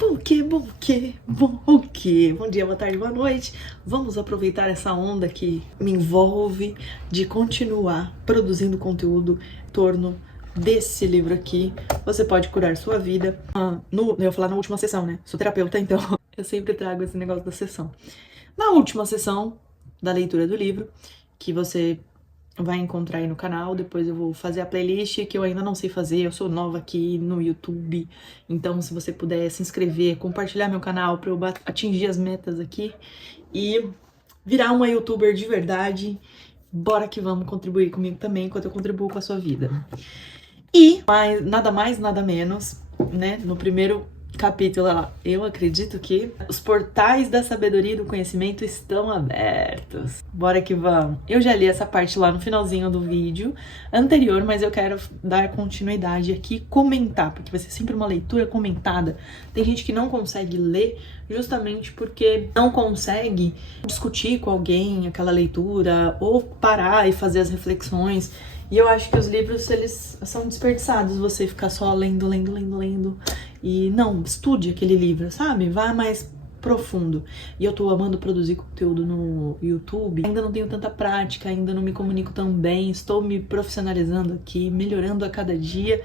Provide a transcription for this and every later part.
Bom dia, boa tarde, boa noite. Vamos aproveitar essa onda que me envolve de continuar produzindo conteúdo em torno desse livro aqui. Você pode curar sua vida. Eu ia falar na última sessão, né? Sou terapeuta, então eu sempre trago esse negócio da sessão. Na última sessão da leitura do livro, que você vai encontrar aí no canal, depois eu vou fazer a playlist que eu ainda não sei fazer, eu sou nova aqui no YouTube, então se você puder se inscrever, compartilhar meu canal para eu atingir as metas aqui e virar uma youtuber de verdade, bora que vamos contribuir comigo também, enquanto eu contribuo com a sua vida. E nada mais, nada menos, né, no primeiro capítulo, eu acredito que os portais da sabedoria e do conhecimento estão abertos. Bora que vamos. Eu já li essa parte lá no finalzinho do vídeo anterior, mas eu quero dar continuidade aqui, comentar, porque vai ser sempre uma leitura comentada. Tem gente que não consegue ler justamente porque não consegue discutir com alguém aquela leitura ou parar e fazer as reflexões. E eu acho que os livros, eles são desperdiçados, você ficar só lendo. E não, estude aquele livro, sabe? Vá mais profundo. E eu tô amando produzir conteúdo no YouTube. Ainda não tenho tanta prática, ainda não me comunico tão bem. Estou me profissionalizando aqui, melhorando a cada dia.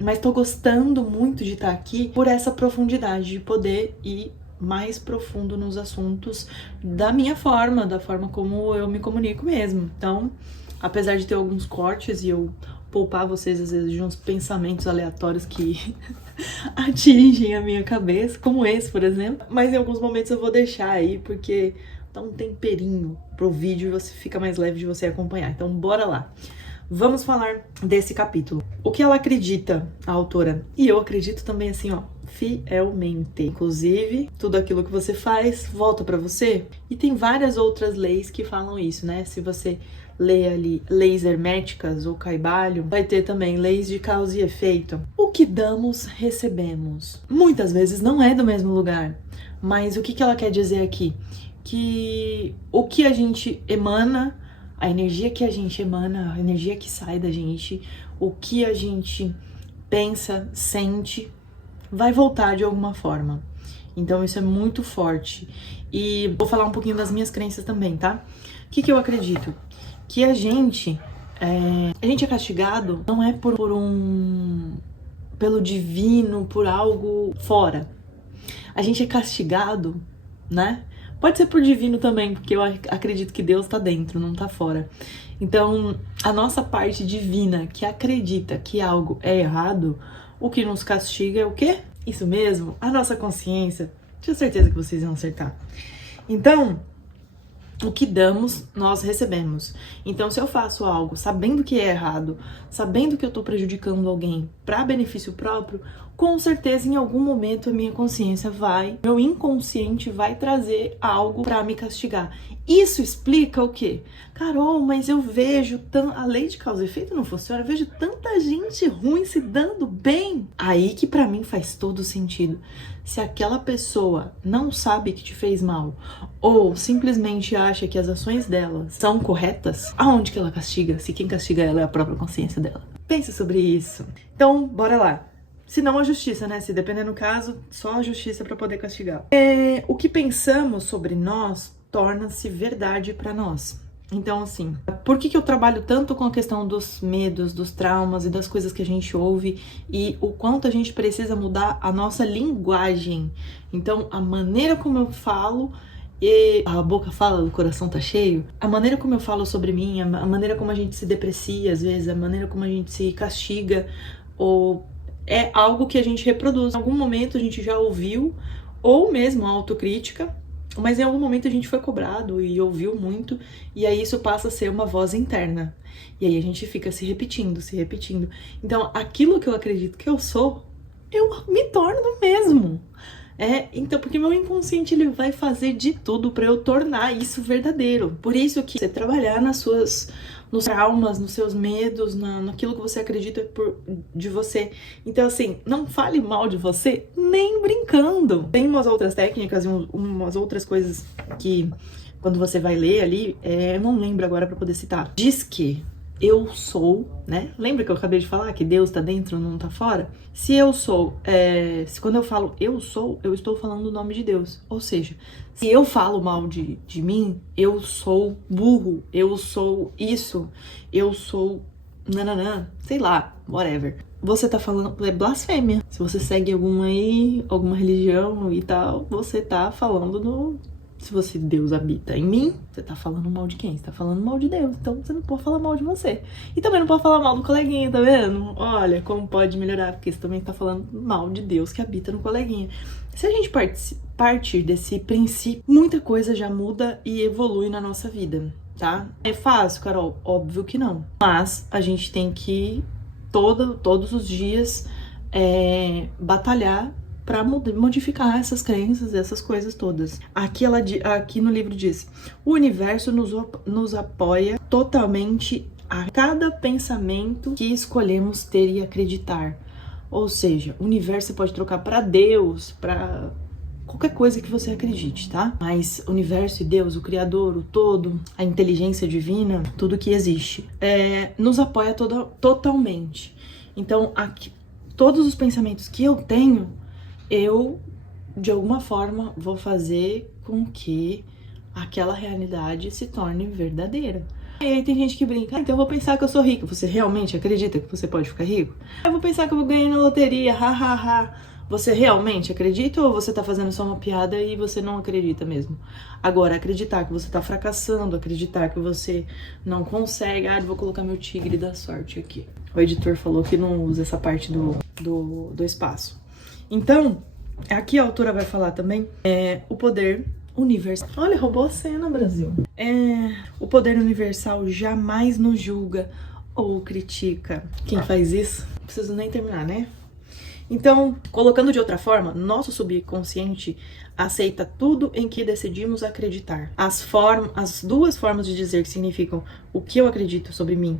Mas tô gostando muito de estar aqui por essa profundidade, de poder ir mais profundo nos assuntos da minha forma, da forma como eu me comunico mesmo. Então, apesar de ter alguns cortes e eu poupar vocês às vezes de uns pensamentos aleatórios que atingem a minha cabeça, como esse, por exemplo, mas em alguns momentos eu vou deixar aí porque dá um temperinho pro vídeo e você fica mais leve de você acompanhar. Então bora lá. Vamos falar desse capítulo. O que ela acredita, a autora, e eu acredito também assim, ó, fielmente. Inclusive, tudo aquilo que você faz volta pra você. E tem várias outras leis que falam isso, né? Se você lê ali leis herméticas ou Kybalion, vai ter também leis de causa e efeito. O que damos, recebemos. Muitas vezes não é do mesmo lugar, mas o que ela quer dizer aqui? Que o que a gente emana, a energia que a gente emana, a energia que sai da gente, o que a gente pensa, sente, vai voltar de alguma forma. Então isso é muito forte. E vou falar um pouquinho das minhas crenças também, tá? O que eu acredito? Que a gente é castigado não é pelo divino, por algo fora. A gente é castigado, né? Pode ser por divino também, porque eu acredito que Deus tá dentro, não tá fora. Então, a nossa parte divina que acredita que algo é errado, o que nos castiga é o quê? Isso mesmo, a nossa consciência. Tenho certeza que vocês iam acertar. Então, o que damos, nós recebemos. Então, se eu faço algo sabendo que é errado, sabendo que eu tô prejudicando alguém para benefício próprio, com certeza em algum momento a minha consciência meu inconsciente vai trazer algo para me castigar. Isso explica o quê? Carol, mas eu vejo a lei de causa e efeito não funciona, eu vejo tanta gente ruim se dando bem. Aí que para mim faz todo sentido. Se aquela pessoa não sabe que te fez mal ou simplesmente acha que as ações dela são corretas, aonde que ela castiga? Se quem castiga ela é a própria consciência dela. Pense sobre isso. Então, bora lá. Se não a justiça, né? Se depender do caso, só a justiça para poder castigar. O que pensamos sobre nós torna-se verdade para nós. Então, assim, por que eu trabalho tanto com a questão dos medos, dos traumas e das coisas que a gente ouve e o quanto a gente precisa mudar a nossa linguagem? Então, a maneira como eu falo, e a boca fala, o coração tá cheio, a maneira como eu falo sobre mim, a maneira como a gente se deprecia às vezes, a maneira como a gente se castiga, ou é algo que a gente reproduz. Em algum momento a gente já ouviu, ou mesmo a autocrítica, mas em algum momento a gente foi cobrado e ouviu muito, e aí isso passa a ser uma voz interna. E aí a gente fica se repetindo. Então, aquilo que eu acredito que eu sou, eu me torno mesmo. Então, porque meu inconsciente, ele vai fazer de tudo para eu tornar isso verdadeiro. Por isso que você trabalhar nos traumas, nos seus medos, naquilo que você acredita de você. Então, assim, não fale mal de você nem brincando. Tem umas outras técnicas e umas outras coisas que, quando você vai ler ali, eu não lembro agora pra poder citar. Diz que eu sou, né? Lembra que eu acabei de falar que Deus tá dentro, não tá fora? Se eu sou, se quando eu falo eu sou, eu estou falando o nome de Deus. Ou seja, se eu falo mal de mim, eu sou burro, eu sou isso, eu sou nananã, sei lá, whatever. Você tá falando, é blasfêmia. Se você segue alguma religião e tal, você tá falando no... Se você, Deus habita em mim, você tá falando mal de quem? Você tá falando mal de Deus. Então você não pode falar mal de você. E também não pode falar mal do coleguinha, tá vendo? Olha como pode melhorar, porque você também tá falando mal de Deus que habita no coleguinha. Se a gente partir desse princípio, muita coisa já muda e evolui na nossa vida, tá? É fácil, Carol? Óbvio que não. Mas a gente tem que todos os dias batalhar para modificar essas crenças, essas coisas todas. Aqui no livro diz: o universo nos apoia totalmente a cada pensamento que escolhemos ter e acreditar. Ou seja, o universo você pode trocar para Deus, para qualquer coisa que você acredite, tá? Mas o universo e Deus, o Criador, o todo, a inteligência divina, tudo que existe, nos apoia totalmente. Então, todos os pensamentos que eu tenho, eu, de alguma forma, vou fazer com que aquela realidade se torne verdadeira. E aí tem gente que brinca, então eu vou pensar que eu sou rica. Você realmente acredita que você pode ficar rico? Eu vou pensar que eu vou ganhar na loteria, hahaha. Você realmente acredita ou você tá fazendo só uma piada e você não acredita mesmo? Agora, acreditar que você tá fracassando, acreditar que você não consegue... eu vou colocar meu tigre da sorte aqui. O editor falou que não usa essa parte do espaço. Então, aqui a autora vai falar também o poder universal. Olha, roubou a cena, Brasil. O poder universal jamais nos julga ou critica. Quem faz isso? Não preciso nem terminar, né? Então, colocando de outra forma, nosso subconsciente aceita tudo em que decidimos acreditar. As duas formas de dizer que significam o que eu acredito sobre mim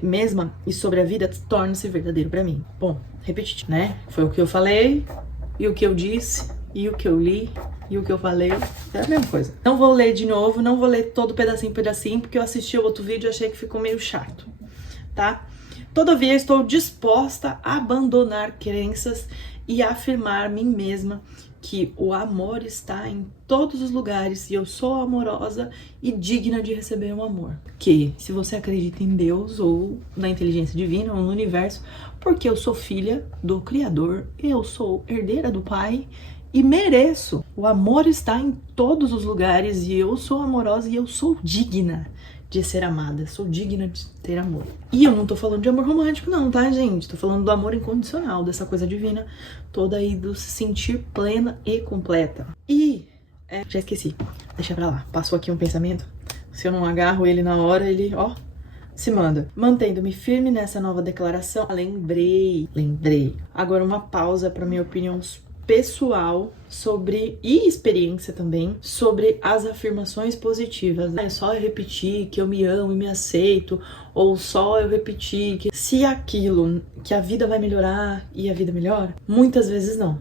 mesma e sobre a vida torna-se verdadeiro para mim. Bom, repetitivo, né? Foi o que eu falei, e o que eu disse, e o que eu li, e o que eu falei, é a mesma coisa. Não vou ler de novo, não vou ler todo pedacinho, porque eu assisti o outro vídeo e achei que ficou meio chato, tá? Todavia, estou disposta a abandonar crenças e a afirmar mim mesma que o amor está em todos os lugares e eu sou amorosa e digna de receber o amor. Que se você acredita em Deus ou na inteligência divina ou no universo, porque eu sou filha do Criador, eu sou herdeira do Pai e mereço. O amor está em todos os lugares e eu sou amorosa e eu sou digna de ser amada, sou digna de ter amor. E eu não tô falando de amor romântico não, tá, gente? Tô falando do amor incondicional, dessa coisa divina toda aí, do se sentir plena e completa. E, já esqueci, deixa pra lá, passou aqui um pensamento, se eu não agarro ele na hora, ele, se manda. Mantendo-me firme nessa nova declaração, lembrei. Agora uma pausa pra minha opinião pessoal sobre, e experiência também, sobre as afirmações positivas. É só eu repetir que eu me amo e me aceito, ou só eu repetir que se aquilo, que a vida vai melhorar e a vida melhora, muitas vezes não.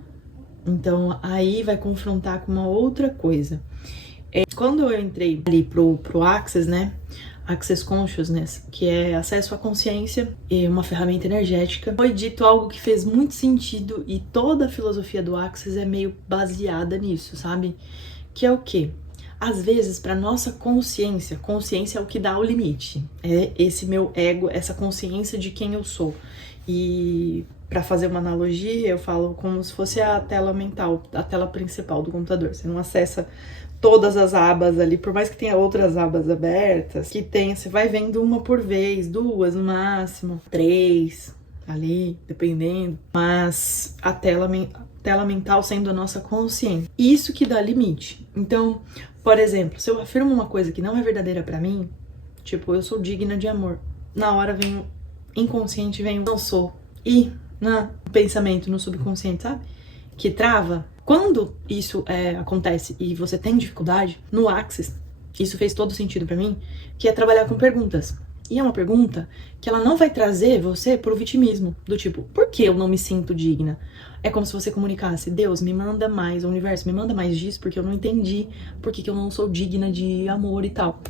Então aí vai confrontar com uma outra coisa. Quando eu entrei ali pro Access, né? Access Consciousness, que é acesso à consciência e uma ferramenta energética. Foi dito algo que fez muito sentido e toda a filosofia do Access é meio baseada nisso, sabe? Que é o quê? Às vezes, para nossa consciência é o que dá o limite. É esse meu ego, essa consciência de quem eu sou. E para fazer uma analogia, eu falo como se fosse a tela mental, a tela principal do computador. Você não acessa todas as abas ali, por mais que tenha outras abas abertas, você vai vendo uma por vez, 2 no máximo, 3 ali, dependendo, mas a tela mental sendo a nossa consciência. Isso que dá limite. Então, por exemplo, se eu afirmo uma coisa que não é verdadeira pra mim, tipo, eu sou digna de amor, na hora vem inconsciente, vem não sou, e no pensamento, no subconsciente, sabe? Que trava. Quando isso acontece e você tem dificuldade, no Access, isso fez todo sentido pra mim, que é trabalhar com perguntas. E é uma pergunta que ela não vai trazer você pro vitimismo, do tipo, por que eu não me sinto digna? É como se você comunicasse, Deus, me manda mais, o universo, me manda mais disso, porque eu não entendi por que eu não sou digna de amor e tal.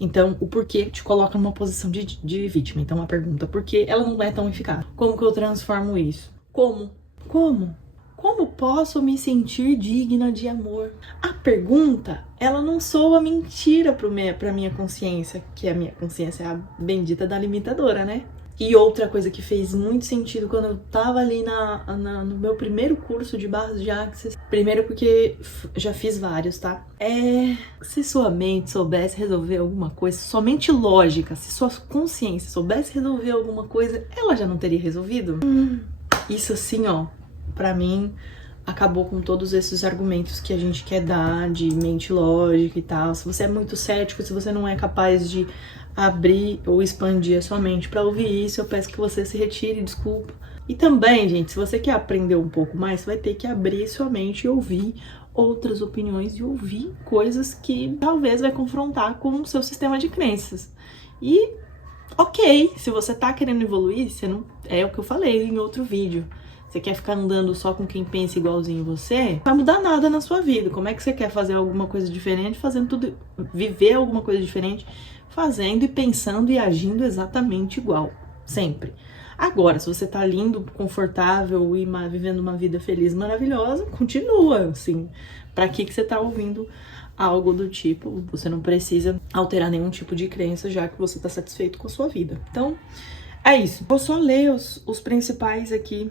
Então, o porquê te coloca numa posição de vítima. Então, a pergunta, por que ela não é tão eficaz? Como que eu transformo isso? Como? Como? Como posso me sentir digna de amor? A pergunta, ela não soa mentira pra minha consciência, que a minha consciência é a bendita da limitadora, né? E outra coisa que fez muito sentido quando eu tava ali no meu primeiro curso de barras de Axis, primeiro porque já fiz vários, tá? Se sua mente soubesse resolver alguma coisa, somente lógica, se sua consciência soubesse resolver alguma coisa, ela já não teria resolvido? Isso assim, ó, pra mim, acabou com todos esses argumentos que a gente quer dar de mente lógica e tal. Se você é muito cético, se você não é capaz de abrir ou expandir a sua mente para ouvir isso, eu peço que você se retire, desculpa. E também, gente, se você quer aprender um pouco mais, você vai ter que abrir sua mente e ouvir outras opiniões e ouvir coisas que talvez vai confrontar com o seu sistema de crenças. E, ok, se você tá querendo evoluir, você não é o que eu falei em outro vídeo. Você quer ficar andando só com quem pensa igualzinho você? Não vai mudar nada na sua vida. Como é que você quer fazer alguma coisa diferente, fazendo tudo, viver alguma coisa diferente, fazendo e pensando e agindo exatamente igual, sempre. Agora, se você tá lindo, confortável e vivendo uma vida feliz, maravilhosa, continua, assim. Pra que você tá ouvindo algo do tipo? Você não precisa alterar nenhum tipo de crença, já que você tá satisfeito com a sua vida. Então, é isso. Vou só ler os principais aqui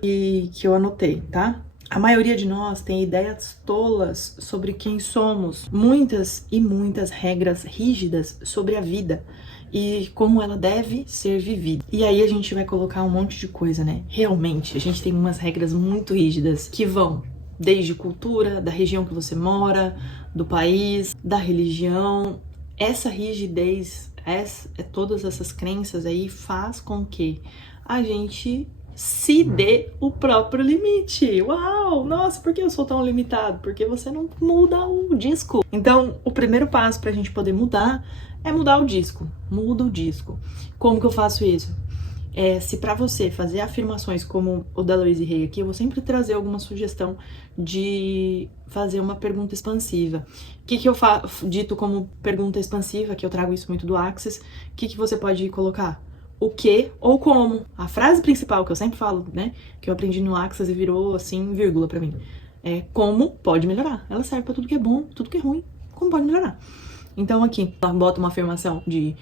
que eu anotei, tá? A maioria de nós tem ideias tolas sobre quem somos, muitas e muitas regras rígidas sobre a vida e como ela deve ser vivida. E aí a gente vai colocar um monte de coisa, né? Realmente, a gente tem umas regras muito rígidas que vão desde cultura, da região que você mora, do país, da religião. Essa rigidez, todas essas crenças aí faz com que a gente se dê o próprio limite. Uau, nossa, por que eu sou tão limitado? Porque você não muda o disco. Então, o primeiro passo pra gente poder mudar é mudar o disco. Muda o disco. Como que eu faço isso? Se pra você fazer afirmações como o da Louise Hay aqui, eu vou sempre trazer alguma sugestão de fazer uma pergunta expansiva. O que eu dito como pergunta expansiva, que eu trago isso muito do Axis, o que você pode colocar? O que ou como. A frase principal que eu sempre falo, né, que eu aprendi no Axis e virou assim, vírgula pra mim, é como pode melhorar. Ela serve pra tudo que é bom, tudo que é ruim, como pode melhorar. Então aqui, ela bota uma afirmação de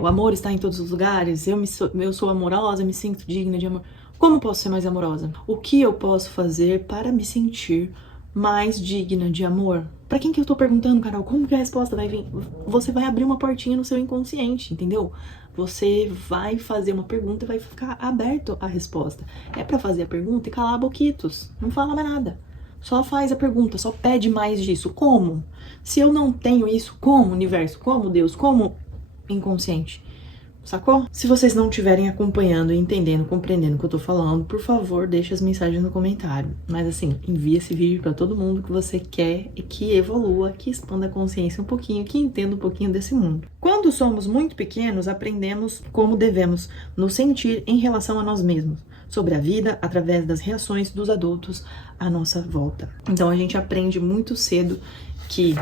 o amor está em todos os lugares, eu sou amorosa, me sinto digna de amor. Como posso ser mais amorosa? O que eu posso fazer para me sentir mais digna de amor? Pra quem que eu tô perguntando, Carol? Como que a resposta vai vir? Você vai abrir uma portinha no seu inconsciente, entendeu? Você vai fazer uma pergunta e vai ficar aberto à resposta. É pra fazer a pergunta e calar boquitos. Não fala mais nada. Só faz a pergunta, só pede mais disso. Como? Se eu não tenho isso, como universo? Como Deus? Como inconsciente? Sacou? Se vocês não estiverem acompanhando, entendendo, compreendendo o que eu tô falando, por favor, deixe as mensagens no comentário. Mas assim, envia esse vídeo pra todo mundo que você quer e que evolua, que expanda a consciência um pouquinho, que entenda um pouquinho desse mundo. Quando somos muito pequenos, aprendemos como devemos nos sentir em relação a nós mesmos, sobre a vida, através das reações dos adultos à nossa volta. Então a gente aprende muito cedo que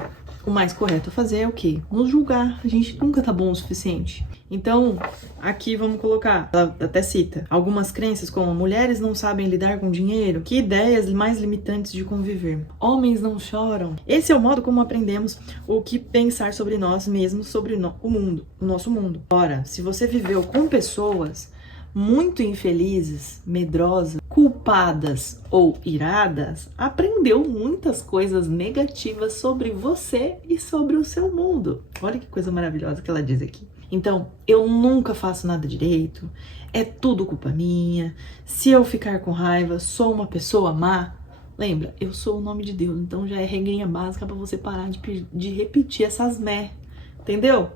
o mais correto a fazer é o quê? Nos julgar. A gente nunca tá bom o suficiente. Então, aqui vamos colocar, ela até cita, algumas crenças como mulheres não sabem lidar com dinheiro, que ideias mais limitantes de conviver. Homens não choram. Esse é o modo como aprendemos o que pensar sobre nós mesmos, sobre o mundo, o nosso mundo. Ora, se você viveu com pessoas muito infelizes, medrosas, culpadas ou iradas, aprendeu muitas coisas negativas sobre você e sobre o seu mundo. Olha que coisa maravilhosa que ela diz aqui. Então, eu nunca faço nada direito, é tudo culpa minha, se eu ficar com raiva, sou uma pessoa má. Lembra, eu sou o nome de Deus, então já é regrinha básica pra você parar de repetir essas entendeu?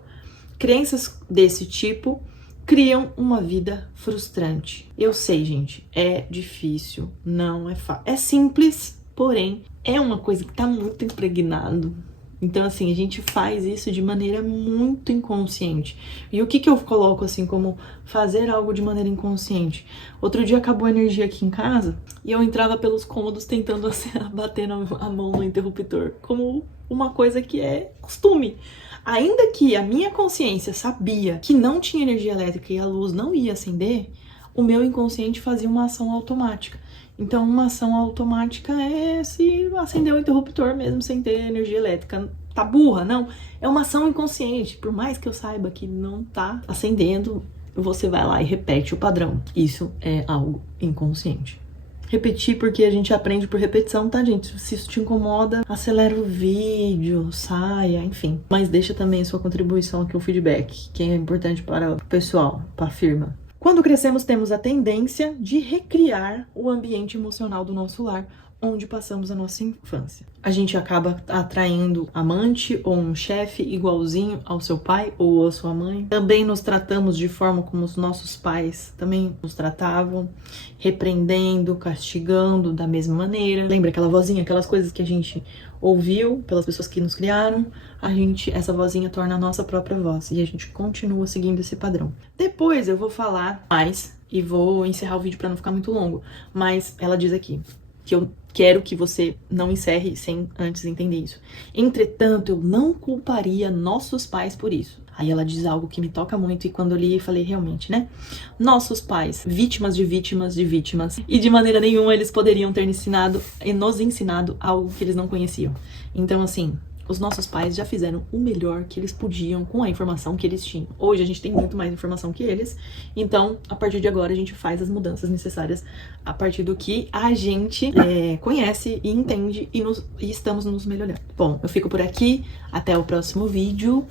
Crenças desse tipo criam uma vida frustrante. Eu sei, gente, é difícil, não é fácil. É simples, porém, é uma coisa que tá muito impregnado. Então, assim, a gente faz isso de maneira muito inconsciente. E o que eu coloco, assim, como fazer algo de maneira inconsciente? Outro dia acabou a energia aqui em casa e eu entrava pelos cômodos tentando, assim, bater a mão no interruptor, como uma coisa que é costume. Ainda que a minha consciência sabia que não tinha energia elétrica e a luz não ia acender, o meu inconsciente fazia uma ação automática. Então, uma ação automática é se acender o interruptor mesmo sem ter energia elétrica. Tá burra? Não. É uma ação inconsciente. Por mais que eu saiba que não tá acendendo, você vai lá e repete o padrão. Isso é algo inconsciente. Repetir porque a gente aprende por repetição, tá, gente? Se isso te incomoda, acelera o vídeo, saia, enfim. Mas deixa também a sua contribuição aqui, o feedback, que é importante para o pessoal, para a firma. Quando crescemos, temos a tendência de recriar o ambiente emocional do nosso lar, onde passamos a nossa infância. A gente acaba atraindo amante ou um chefe igualzinho ao seu pai ou à sua mãe. Também nos tratamos de forma como os nossos pais também nos tratavam, repreendendo, castigando da mesma maneira. Lembra aquela vozinha, aquelas coisas que a gente ouviu pelas pessoas que nos criaram? Essa vozinha torna a nossa própria voz e a gente continua seguindo esse padrão. Depois eu vou falar mais e vou encerrar o vídeo para não ficar muito longo, mas ela diz aqui que eu quero que você não encerre sem antes entender isso. Entretanto, eu não culparia nossos pais por isso. Aí ela diz algo que me toca muito e quando eu li, eu falei, realmente, né? Nossos pais, vítimas de vítimas de vítimas, e de maneira nenhuma eles poderiam ter ensinado e nos ensinado algo que eles não conheciam. Então, assim, os nossos pais já fizeram o melhor que eles podiam com a informação que eles tinham. Hoje a gente tem muito mais informação que eles, então a partir de agora a gente faz as mudanças necessárias a partir do que a gente conhece e entende e estamos nos melhorando. Bom, eu fico por aqui, até o próximo vídeo.